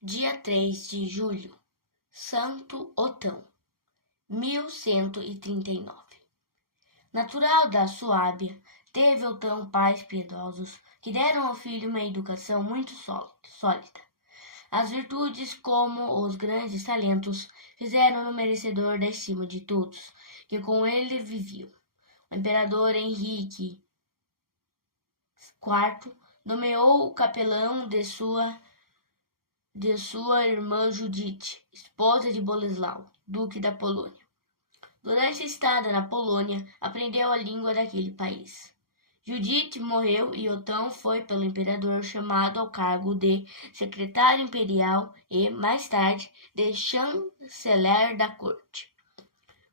Dia 3 de julho, Santo Otão, 1139. Natural da Suábia, teve Otão pais piedosos que deram ao filho uma educação muito sólida. As virtudes, como os grandes talentos, fizeram-no merecedor da estima de todos que com ele viviam. O imperador Henrique IV nomeou capelão de sua irmã Judite, esposa de Boleslao, duque da Polônia. Durante a estada na Polônia, aprendeu a língua daquele país. Judite morreu e Otão foi pelo imperador chamado ao cargo de secretário imperial e, mais tarde, de chanceler da corte.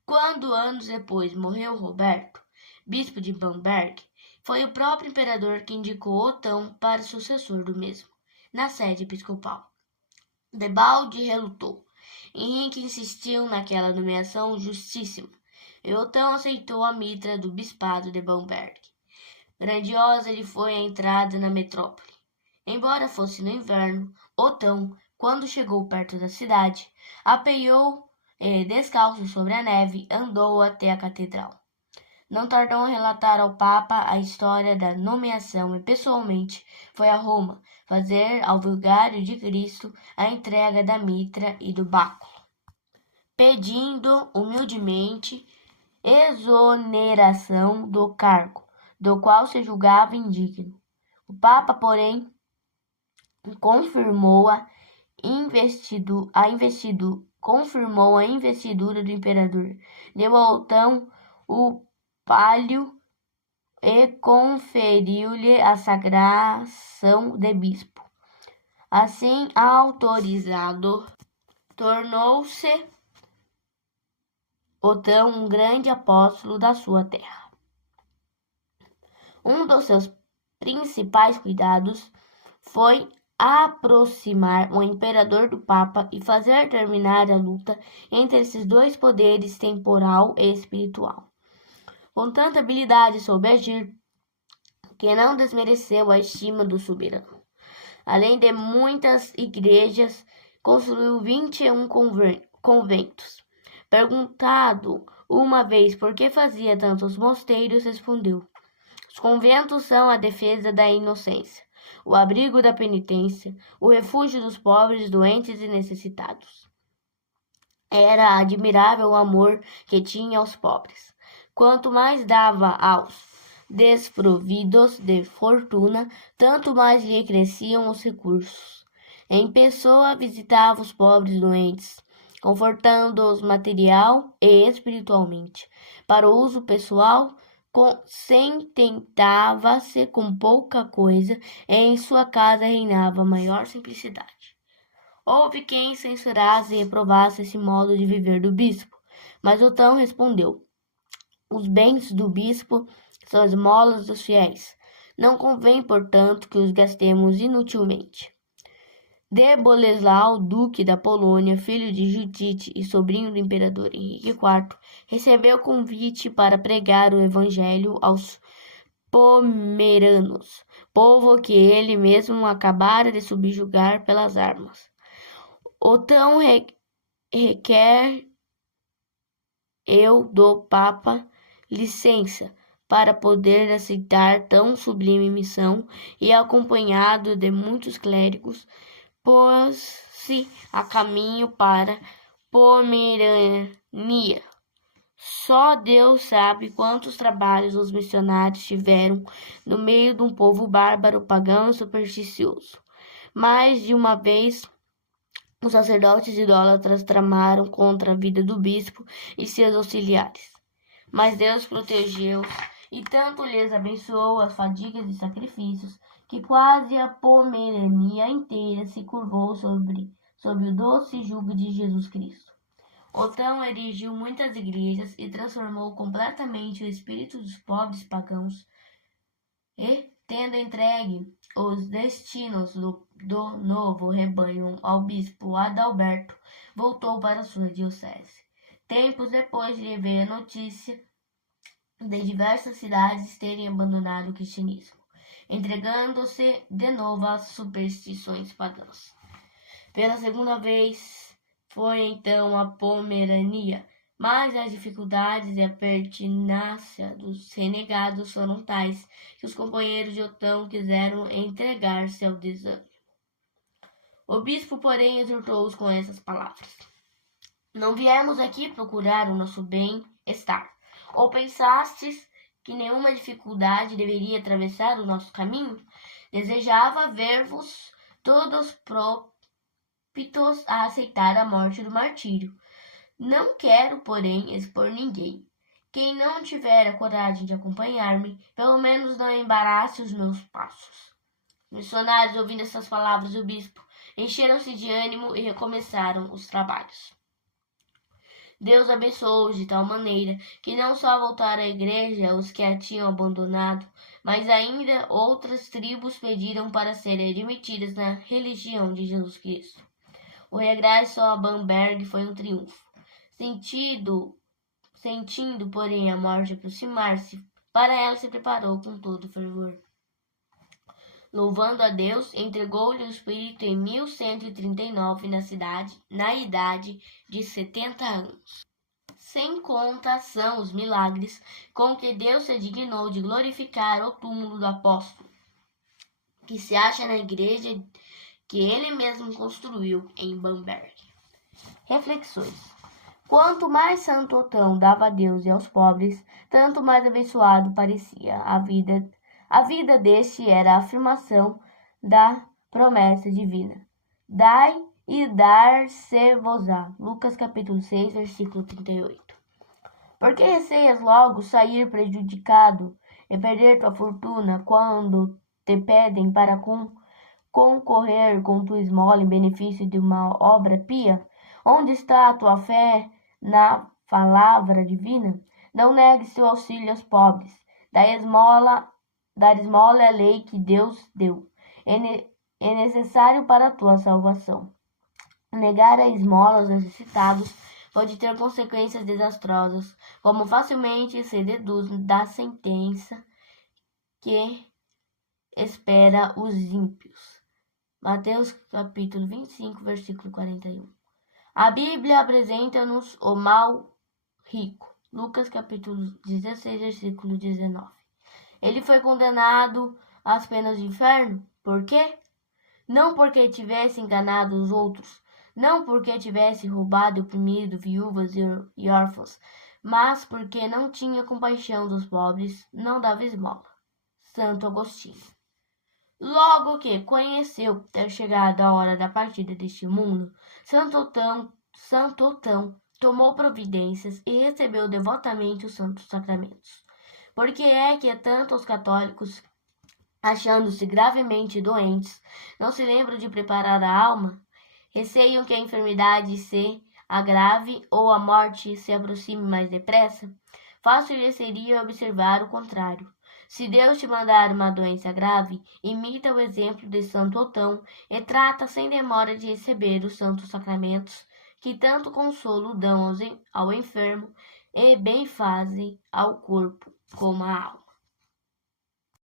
Quando, anos depois, morreu Roberto, bispo de Bamberg, foi o próprio imperador que indicou Otão para sucessor do mesmo, na sede episcopal. Debalde relutou. Henrique insistiu naquela nomeação justíssima, e Otão aceitou a mitra do bispado de Bamberg. Grandiosa lhe foi a entrada na metrópole. Embora fosse no inverno, Otão, quando chegou perto da cidade, apeou e, descalço sobre a neve, andou até a catedral. Não tardou a relatar ao Papa a história da nomeação e, pessoalmente, foi a Roma fazer ao Vigário de Cristo a entrega da mitra e do báculo, pedindo humildemente exoneração do cargo, do qual se julgava indigno. O Papa, porém, confirmou a investidura do imperador, deu a Otão o pálio e conferiu-lhe a sagração de bispo. Assim autorizado, tornou-se Otão um grande apóstolo da sua terra. Um dos seus principais cuidados foi aproximar o imperador do Papa e fazer terminar a luta entre esses dois poderes, temporal e espiritual. Com tanta habilidade soube agir que não desmereceu a estima do soberano. Além de muitas igrejas, construiu 21 conventos. Perguntado uma vez por que fazia tantos mosteiros, respondeu: os conventos são a defesa da inocência, o abrigo da penitência, o refúgio dos pobres, doentes e necessitados. Era admirável o amor que tinha aos pobres. Quanto mais dava aos desprovidos de fortuna, tanto mais lhe cresciam os recursos. Em pessoa visitava os pobres doentes, confortando-os material e espiritualmente. Para o uso pessoal, contentava-se com pouca coisa e em sua casa reinava a maior simplicidade. Houve quem censurasse e reprovasse esse modo de viver do bispo, mas Otão respondeu: os bens do bispo são esmolas dos fiéis. Não convém, portanto, que os gastemos inutilmente. De Boleslao, duque da Polônia, filho de Judite e sobrinho do imperador Henrique IV, recebeu convite para pregar o evangelho aos pomeranos, povo que ele mesmo acabara de subjugar pelas armas. Otão requer eu do Papa licença para poder aceitar tão sublime missão e, acompanhado de muitos clérigos, pôs-se a caminho para Pomerania. Só Deus sabe quantos trabalhos os missionários tiveram no meio de um povo bárbaro, pagão e supersticioso. Mais de uma vez, os sacerdotes idólatras tramaram contra a vida do bispo e seus auxiliares. Mas Deus protegeu-os e tanto lhes abençoou as fadigas e sacrifícios que quase a Pomerania inteira se curvou sob o doce jugo de Jesus Cristo. Otão erigiu muitas igrejas e transformou completamente o espírito dos pobres pagãos e, tendo entregue os destinos do novo rebanho ao bispo Adalberto, voltou para sua diocese. Tempos depois lhe veio a notícia de diversas cidades terem abandonado o cristianismo, entregando-se de novo às superstições pagãs. Pela segunda vez foi então a Pomerania, mas as dificuldades e a pertinácia dos renegados foram tais que os companheiros de Otão quiseram entregar-se ao desânimo. O bispo, porém, exortou-os com essas palavras: Não viemos aqui procurar o nosso bem-estar, ou pensastes que nenhuma dificuldade deveria atravessar o nosso caminho? Desejava ver-vos todos própitos a aceitar a morte do martírio. Não quero, porém, expor ninguém. Quem não tiver a coragem de acompanhar-me, pelo menos não embarace os meus passos. Missionários, ouvindo essas palavras do bispo, encheram-se de ânimo e recomeçaram os trabalhos. Deus abençoou-os de tal maneira que não só voltaram à igreja os que a tinham abandonado, mas ainda outras tribos pediram para serem admitidas na religião de Jesus Cristo. O regresso a Bamberg foi um triunfo. Sentindo, porém, a morte aproximar-se, para ela se preparou com todo fervor. Louvando a Deus, entregou-lhe o Espírito em 1139 na idade de 70 anos. Sem conta são os milagres com que Deus se dignou de glorificar o túmulo do apóstolo, que se acha na igreja que ele mesmo construiu em Bamberg. Reflexões. Quanto mais Santo Otão dava a Deus e aos pobres, tanto mais abençoado parecia a vida. A vida deste era a afirmação da promessa divina. Dai e dar-se-vos-á. Lucas capítulo 6, versículo 38. Porque receias logo sair prejudicado e perder tua fortuna quando te pedem para concorrer com tua esmola em benefício de uma obra pia? Onde está a tua fé na palavra divina? Não negues teu auxílio aos pobres. Dar esmola é a lei que Deus deu. É necessário para a tua salvação. Negar a esmola aos necessitados pode ter consequências desastrosas, como facilmente se deduz da sentença que espera os ímpios. Mateus capítulo 25, versículo 41. A Bíblia apresenta-nos o mal rico. Lucas capítulo 16, versículo 19. Ele foi condenado às penas do inferno. Por quê? Não porque tivesse enganado os outros, não porque tivesse roubado e oprimido viúvas e órfãos, mas porque não tinha compaixão dos pobres, não dava esmola. Santo Agostinho. Logo que conheceu ter chegado a hora da partida deste mundo, Santo Otão tomou providências e recebeu devotamente os santos sacramentos. Porque é que tanto os católicos, achando-se gravemente doentes, não se lembram de preparar a alma? Receiam que a enfermidade se agrave ou a morte se aproxime mais depressa? Fácil lhe seria observar o contrário. Se Deus te mandar uma doença grave, imita o exemplo de Santo Otão e trata sem demora de receber os santos sacramentos, que tanto consolo dão ao enfermo e bem fazem ao corpo como à alma.